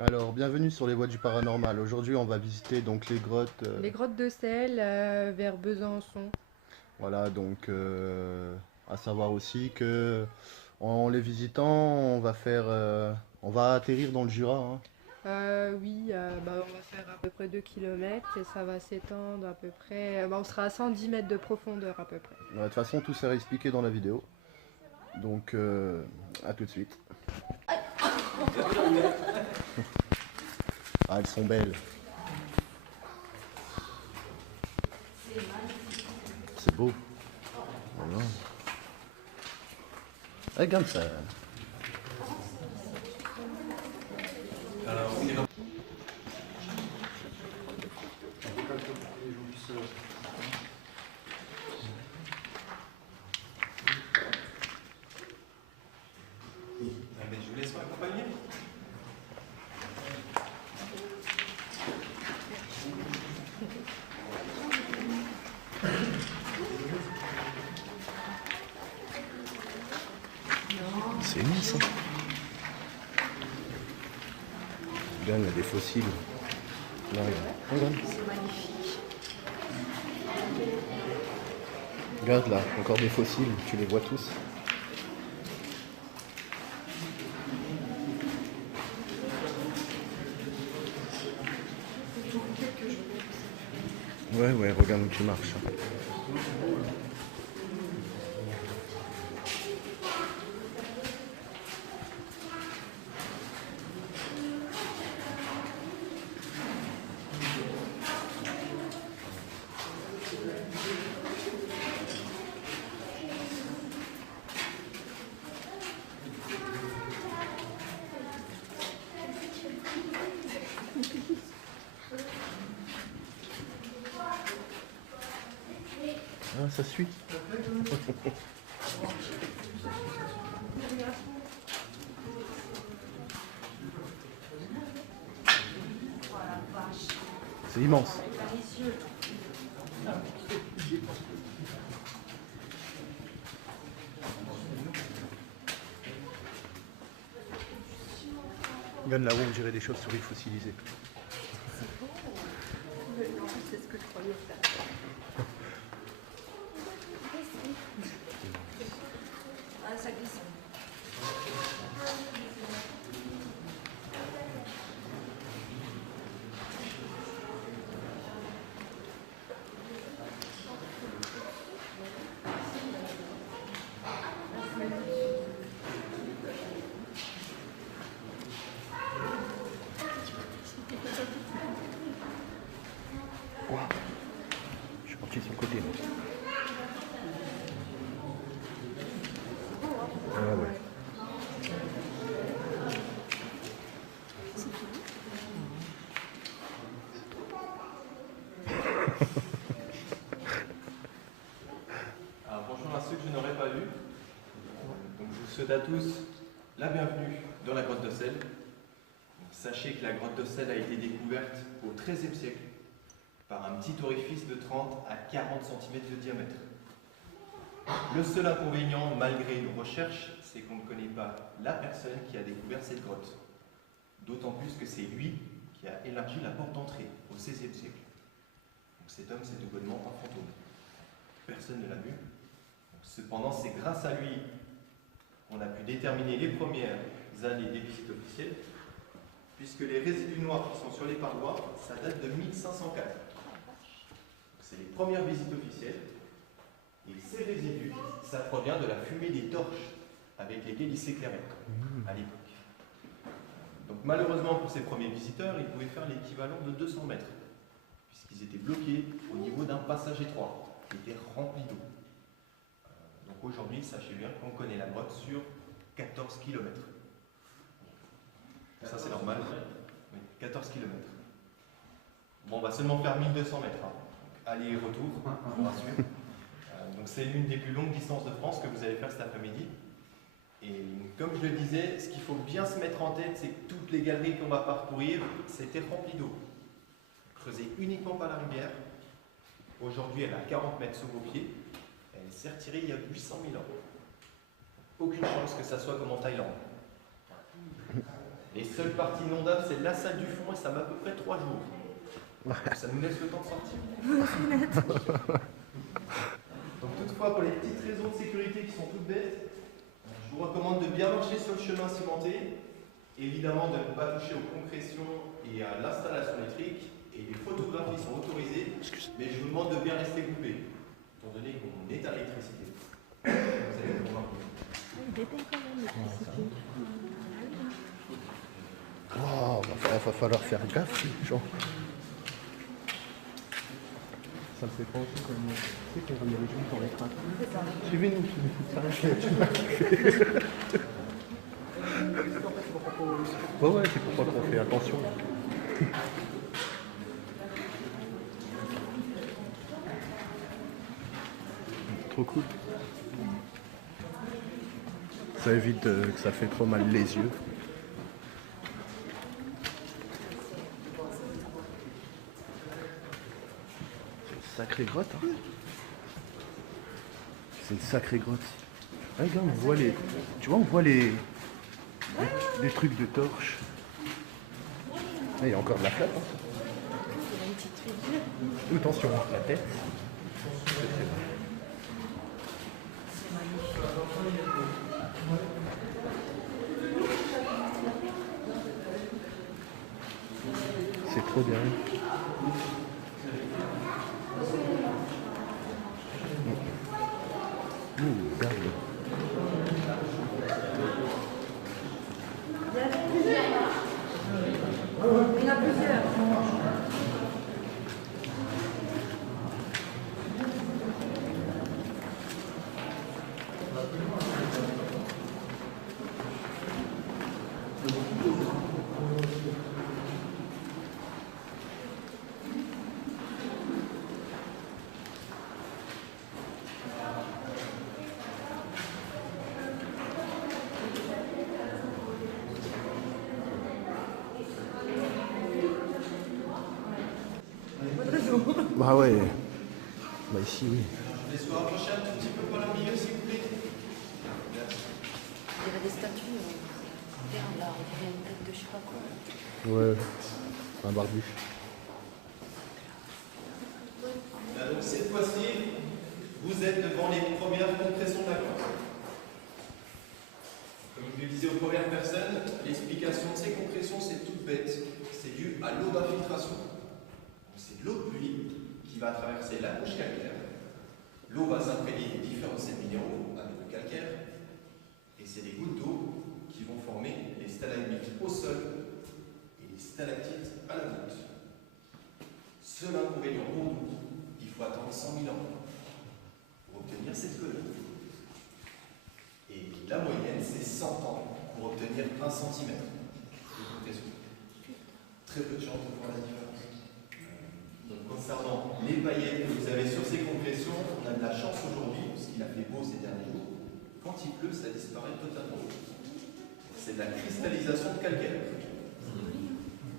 Alors, bienvenue sur les voies du paranormal. Aujourd'hui, on va visiter donc les grottes. Les grottes de sel vers Besançon. Voilà, donc à savoir aussi que en les visitant, on va atterrir dans le Jura, hein. Oui, on va faire à peu près 2 kilomètres et ça va s'étendre à peu près. On sera à 110 mètres de profondeur à peu près. De toute façon, tout sera expliqué dans la vidéo. Donc, à tout de suite. Ah, elles sont belles. C'est beau. Voilà. Regarde ça. Ah, mais je vous laisse m'accompagner. C'est immense, hein. Regarde, il y a des fossiles. Là, regarde. Regarde là, encore des fossiles, tu les vois tous. Ouais, ouais, regarde où tu marches. Ah, ça suit. C'est immense. Regarde là-haut, on dirait des chauves-souris fossilisées. C'est ce que je croyais faire. Ah, ça glisse. Waouh, je suis parti sur le côté. Là. Ah ouais. Alors bonjour à ceux que je n'aurais pas vus. Donc je vous souhaite à tous la bienvenue dans la grotte de sel. Donc, sachez que la grotte de sel a été découverte au XIIIe siècle par un petit orifice de 30 à 40 cm de diamètre. Le seul inconvénient, malgré nos recherches, c'est qu'on ne connaît pas la personne qui a découvert cette grotte. D'autant plus que c'est lui qui a élargi la porte d'entrée au XVIe siècle. Donc cet homme, c'est tout bonnement un fantôme. Personne ne l'a vu. Cependant, c'est grâce à lui qu'on a pu déterminer les premières années des visites officielles, puisque les résidus noirs qui sont sur les parois, ça date de 1504. C'est les premières visites officielles. Et ces résidus, ça provient de la fumée des torches avec lesquelles ils s'éclairaient à l'époque. Donc malheureusement pour ces premiers visiteurs, ils pouvaient faire l'équivalent de 200 mètres, puisqu'ils étaient bloqués au niveau d'un passage étroit qui était rempli d'eau. Donc aujourd'hui, sachez bien qu'on connaît la grotte sur 14 km. Ça c'est normal. Oui, 14 km. Bon, on va seulement faire 1200 mètres. Hein. Aller et retour, je vous rassure. Donc c'est l'une des plus longues distances de France que vous allez faire cet après-midi. Et comme je le disais, ce qu'il faut bien se mettre en tête, c'est que toutes les galeries qu'on va parcourir, c'était rempli d'eau. Creusée uniquement par la rivière. Aujourd'hui, elle a 40 mètres sous vos pieds. Elle s'est retirée il y a 800 000 ans. Aucune chance que ça soit comme en Thaïlande. Les seules parties inondables, c'est la salle du fond et ça met à peu près 3 jours. Ça nous laisse le temps de sortir. Donc toutefois, pour les petites raisons de sécurité qui sont toutes bêtes, je vous recommande de bien marcher sur le chemin cimenté, évidemment de ne pas toucher aux compressions et à l'installation électrique, et les photographies sont autorisées, mais je vous demande de bien rester coupé, étant donné qu'on est à l'électricité. Vous allez pouvoir voir. Oh, va falloir faire gaffe, les gens. Ça me fait penser comme. Tu sais, quand il y a les gens dans les trains. Suivez-nous, ça ouais, c'est pour ça qu'on fait attention. Trop cool. Ça évite que ça fait trop mal les yeux. Sacrée grotte, hein. C'est une sacrée grotte. Ah, regarde, on voit les. Tu vois, on voit les trucs de torche. Ah, il y a encore de la flotte, hein. Attention, la tête. C'est trop bien. Regarde. Il y en a plusieurs. Bah ouais. Bah ici, oui. Je vais se rapprocher un tout petit peu par le milieu, s'il vous plaît. Merci. Il y avait des statues derrière là, on dirait une tête de je sais pas quoi. Ouais, un barbu. Là, donc cette fois-ci, vous êtes devant les premières compressions de la grotte. Comme je le disais aux premières personnes, l'explication de ces compressions, c'est toute bête. C'est dû à l'eau d'infiltration. C'est de l'eau de pluie qui va traverser la couche calcaire. L'eau va s'imprégner des différents sels minéraux avec le calcaire. Et c'est des gouttes d'eau qui vont former les stalagmites au sol et les stalactites à la voûte. Seul inconvénient pour nous, il faut attendre 100 000 ans pour obtenir cette colonne. Et la moyenne, c'est 100 ans pour obtenir 1 cm de compression. Très peu de chance de voir la différence. Donc, concernant les paillettes que vous avez sur ces compressions, on a de la chance aujourd'hui, puisqu'il a fait beau ces derniers jours. Quand il pleut, ça disparaît totalement. C'est de la cristallisation de calcaire.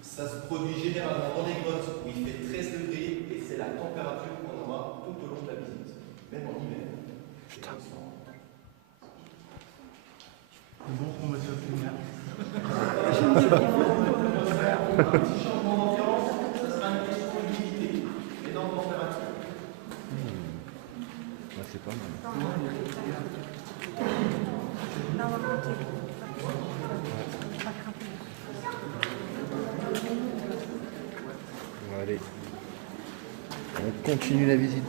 Ça se produit généralement dans les grottes où il fait 13 degrés et c'est la température qu'on aura tout au long de la visite, même en hiver. Bon pour monsieur Fumer. Un petit changement d'ambiance, ça sera une question d'humidité, mais dans la température. Ouais, c'est pas mal. Bon, allez. On continue la visite.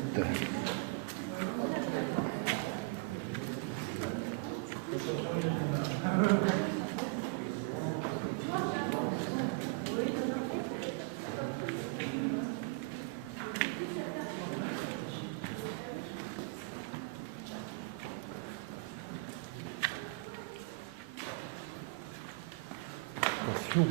Attention.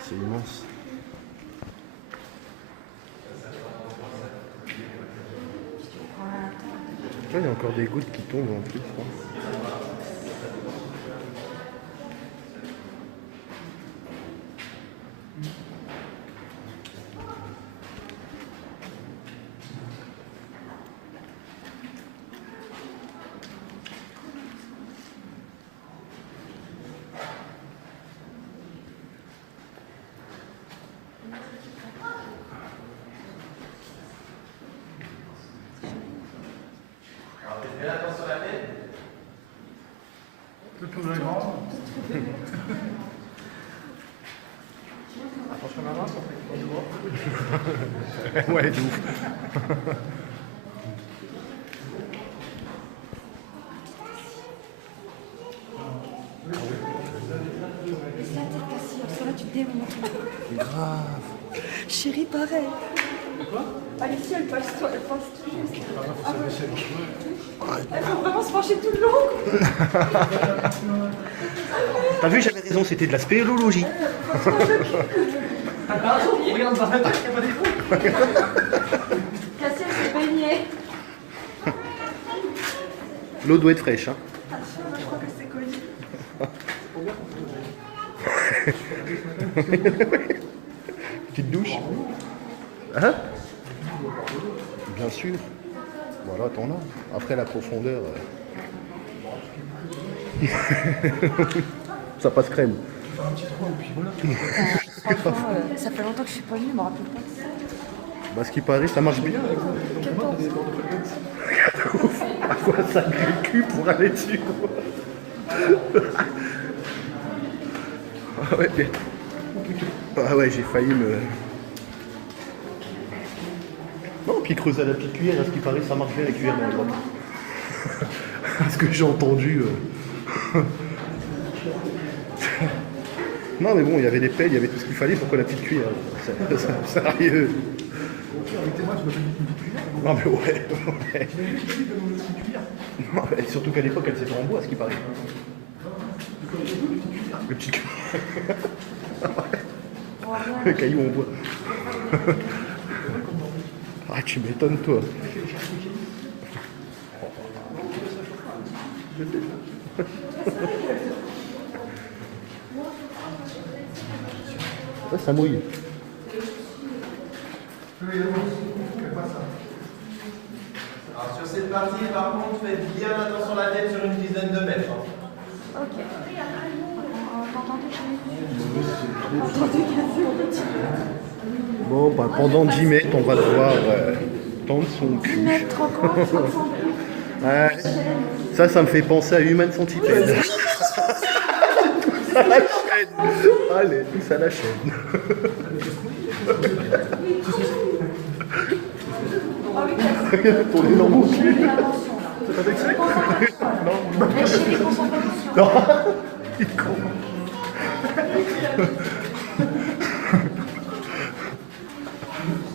C'est immense. Là, il y a encore des gouttes qui tombent en plus. Attention à la main, ça fait pas de ouais, de ouf. Laisse la tête cassée, parce que là tu te démontes. Grave. Chérie, pareil. Alexis, elle passe tout juste. Elle faut vraiment se pencher tout le long. T'as vu, j'avais raison, c'était de la spéléologie. Regarde, ça fait pas des trous. Cassie, elle s'est baignée. L'eau doit être fraîche, hein. Attention, moi je crois que c'est connu. Petite douche. Hein? Bien sûr. Voilà, t'en as. Après la profondeur. Ça passe crème. Franchement, ça fait longtemps que je suis pas venue, je me rappelle pas. Bah, ce qui paraît, ça marche bien. À quoi ça grille le cul pour aller dessus? Ah ouais, bien. Ah ouais, j'ai failli me... Non, puis creuser à la petite cuillère, à ce qui paraît, ça marche bien la cuillère dans la droite. Ce que j'ai entendu... Non mais bon, il y avait des pelles, il y avait tout ce qu'il fallait pour que la petite cuillère... Sérieux. Non mais ouais. Non, mais surtout qu'à l'époque, elle s'était en bois, à ce qui paraît. Le petit cuillère. Le caillou en bois. Ah, tu m'étonnes, toi. Ouais, ça mouille. Alors sur cette partie, par contre, faites bien attention à la tête sur une dizaine de mètres. Hein. Ok. Bon, bah, pendant 10 mètres, on va devoir tendre son cul. 10 mètres encore, 30 cm. Ouais. Ça me fait penser à Human Centipede. Tous à la chaîne. Allez, tous à la chaîne. Ton énorme cul. C'est pas vexé? Non. Mais chérie, concentration. Non. Il est con.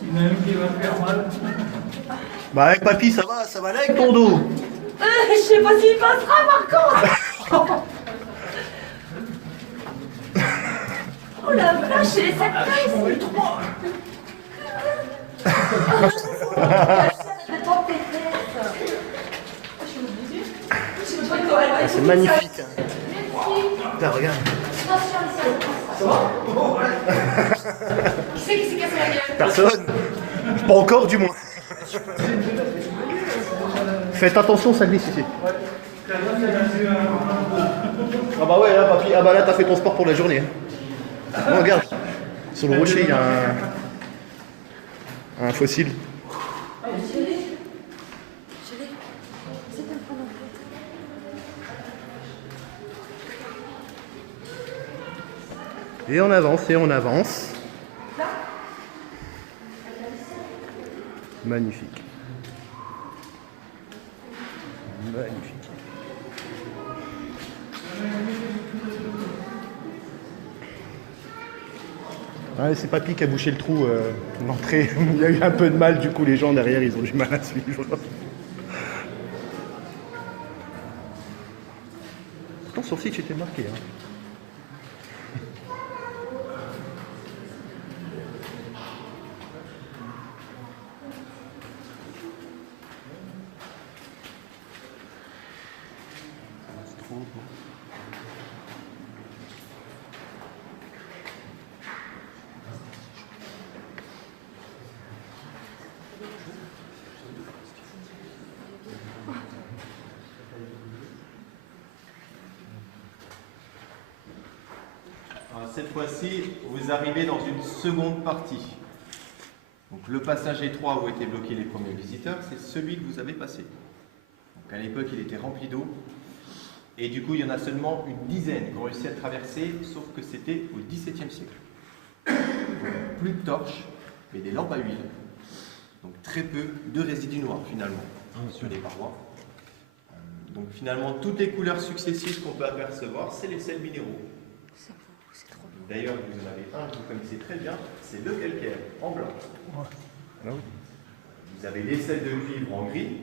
Il y en a une qui va faire mal. Bah avec papy, ça va aller avec ton dos. Je sais pas s'il passera par contre. Oh la vache, c'est les sacs Détends tes fesses. C'est magnifique. Putain, regarde. Qui c'est qui s'est cassé la gueule? Personne. Pas encore, du moins. Faites attention, ça glisse ici. Ah bah ouais, là, papy. Ah bah là, t'as fait ton sport pour la journée. Oh, regarde. Sur le rocher, il y a un fossile. Chérie, c'est pas le prendre. Et on avance, et on avance. Magnifique. Magnifique. Ouais, c'est papy qui a bouché le trou, l'entrée. Il y a eu un peu de mal, du coup les gens derrière ils ont du mal à suivre. Pourtant sur le site j'étais marqué. Hein. C'est trop beau. Alors, cette fois-ci, vous arrivez dans une seconde partie. Donc, le passage étroit où étaient bloqués les premiers visiteurs, c'est celui que vous avez passé. Donc, à l'époque, il était rempli d'eau Et du coup, il y en a seulement une dizaine qui ont réussi à traverser, sauf que c'était au XVIIe siècle. Donc, plus de torches, mais des lampes à huile. Donc très peu de résidus noirs finalement sur les parois. Donc finalement, toutes les couleurs successives qu'on peut apercevoir, c'est les sels minéraux. C'est beau, c'est trop beau. D'ailleurs, vous en avez un que vous connaissez très bien, c'est le calcaire en blanc. Ah oui. Vous avez les sels de cuivre en gris,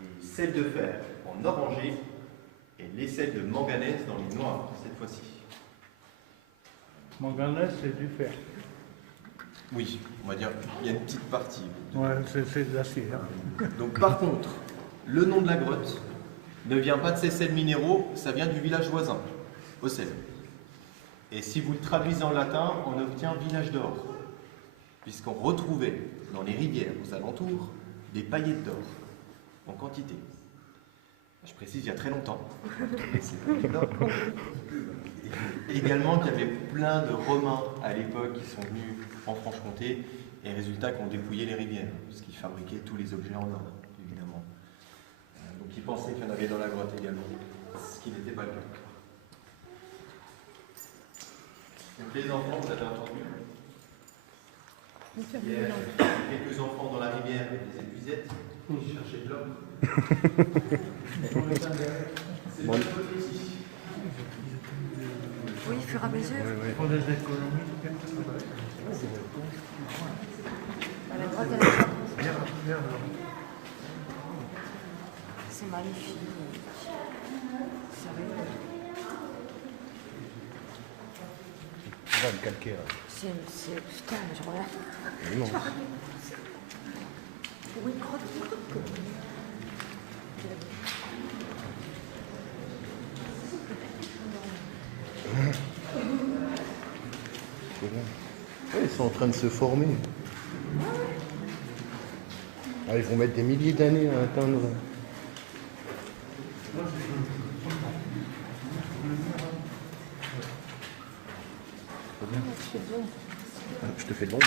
les sels de fer en orangé et les sels de manganèse dans les noirs cette fois-ci. Manganèse, c'est du fer. Oui, on va dire il y a une petite partie. Ouais, c'est de l'acier. Hein. Donc par contre, le nom de la grotte ne vient pas de ces sels minéraux, ça vient du village voisin, Auxelles. Et si vous le traduisez en latin, on obtient village d'or, puisqu'on retrouvait dans les rivières aux alentours des paillettes d'or en quantité. Je précise, il y a très longtemps. Ces paillettes d'or. Et également qu'il y avait plein de Romains à l'époque qui sont venus en Franche-Comté et résultat qui ont dépouillé les rivières, parce qu'ils fabriquaient tous les objets en or, évidemment. Donc ils pensaient qu'il y en avait dans la grotte également, ce qui n'était pas le cas. Donc les enfants, vous avez entendu, il y a quelques enfants dans la rivière avec des épuisettes qui cherchaient de l'homme. C'est notre côté ici. Oui, fur et à mesure. Pour des économies. La grotte, elle est là. C'est magnifique. Sérieux. Là, le calcaire. C'est... Putain, mais je regarde. Non. Oui, grotte. Ouais, ils sont en train de se former. Ah, ils vont mettre des milliers d'années à atteindre. Ah, je te fais de l'ombre.